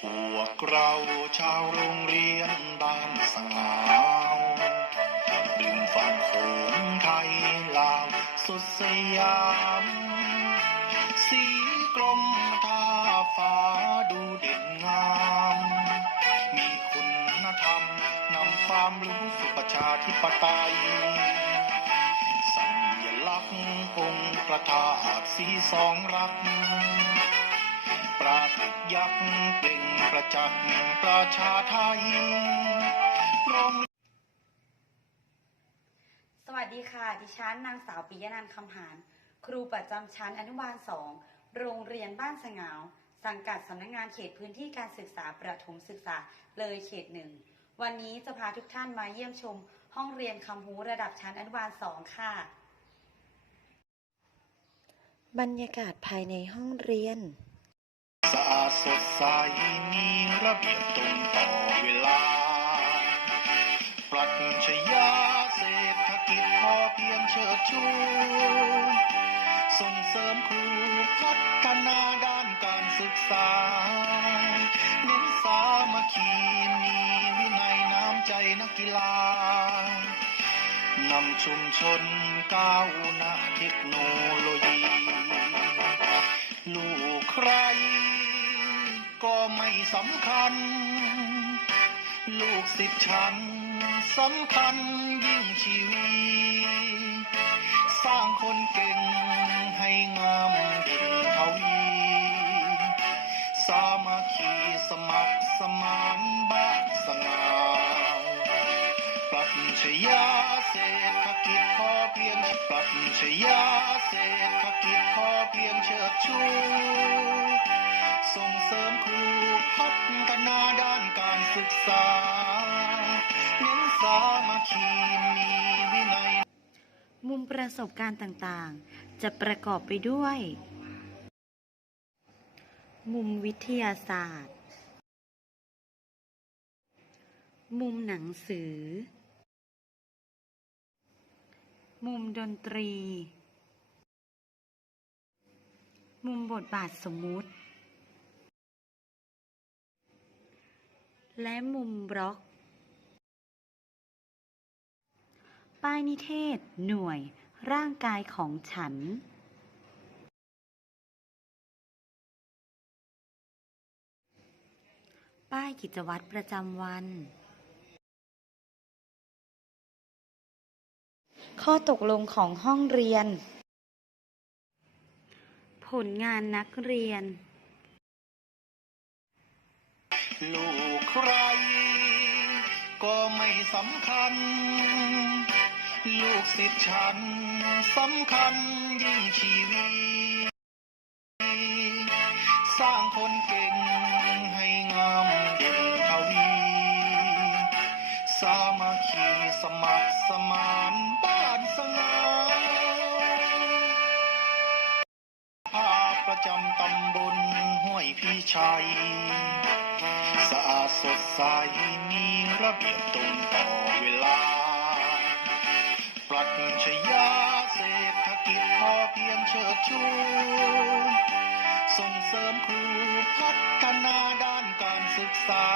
พวเราชาวโรงเรียนบ้านสงาวดึงฝั่งโขงไทยลาวสุดสยาม สีกรมท่าฟ้าดูเด่นงาม มีคุณธรรมนำความรู้ ประชาธิปไตย สัญลักษณ์องค์ประทาดสีสองรัก ปราศยักษ์เปล่งประจักษ์ประชาไทยสวัสดีค่ะ ดิฉันนางสาวปิยนันท์คำหานครูประจำชั้นอนุบาล2โรงเรียนบ้านสงาว สังกัดสำนักงงานเขตพื้นที่การศึกษาประถมศึกษาเลยเขตหนึ่ง วันนี้จะพาทุกท่านมาเยี่ยมชม ห้องเรียนคำฮูระดับชั้นอนุบาล2ค่ะ บรรยากาศภายในห้องเรียน สะอาดสดใสมีระเบียบตรงต่อเวลา ปรัชญาเศรษฐกิจพอเพียงเชิดชูส่งเสริมครูพัฒนาด้านการศึกษา กีฬานำชุมชนก้าวหน้าเทคโนโลยี ลูกใครก็ไม่สำคัญ ลูกศิษย์ฉันสำคัญยิ่งชีวีสร้างคนเก่งให้งามเด่นทวีสามัคคีสมัครสมานบ้านสง่า ปรัชญาเศรษฐกิจพอเพียงปรัชญาเศรษฐกิจพอเพียงเชิดชูส่งเสริมครูพัฒนาด้านการศึกษา เน้นสามัคคีมีวินัย มุมประสบการณ์ต่างๆ จะประกอบไปด้วย มุมวิทยาศาสตร์ มุมหนังสือ มุมดนตรี มุมบทบาทสมมุติ และมุมบล็อก ป้ายนิเทศ หน่วย ร่างกายของฉัน ป้ายกิจวัตรประจำวัน ข้อตกลงของห้องเรียน ผลงานนักเรียน ลูกใคร ก็ไม่สำคัญ ลูกศิษย์ฉันสำคัญยิ่งชีวีสร้างคนเก่งให้งามเด่นทวี สามัคคีสมัครสมาน ชัย สะอาดสดใสมีระเบียบตรงต่อเวลา ปรัชญาเศรษฐกิจพอเพียงเชิดชู ส่งเสริมครูพัฒนาด้านการศึกษา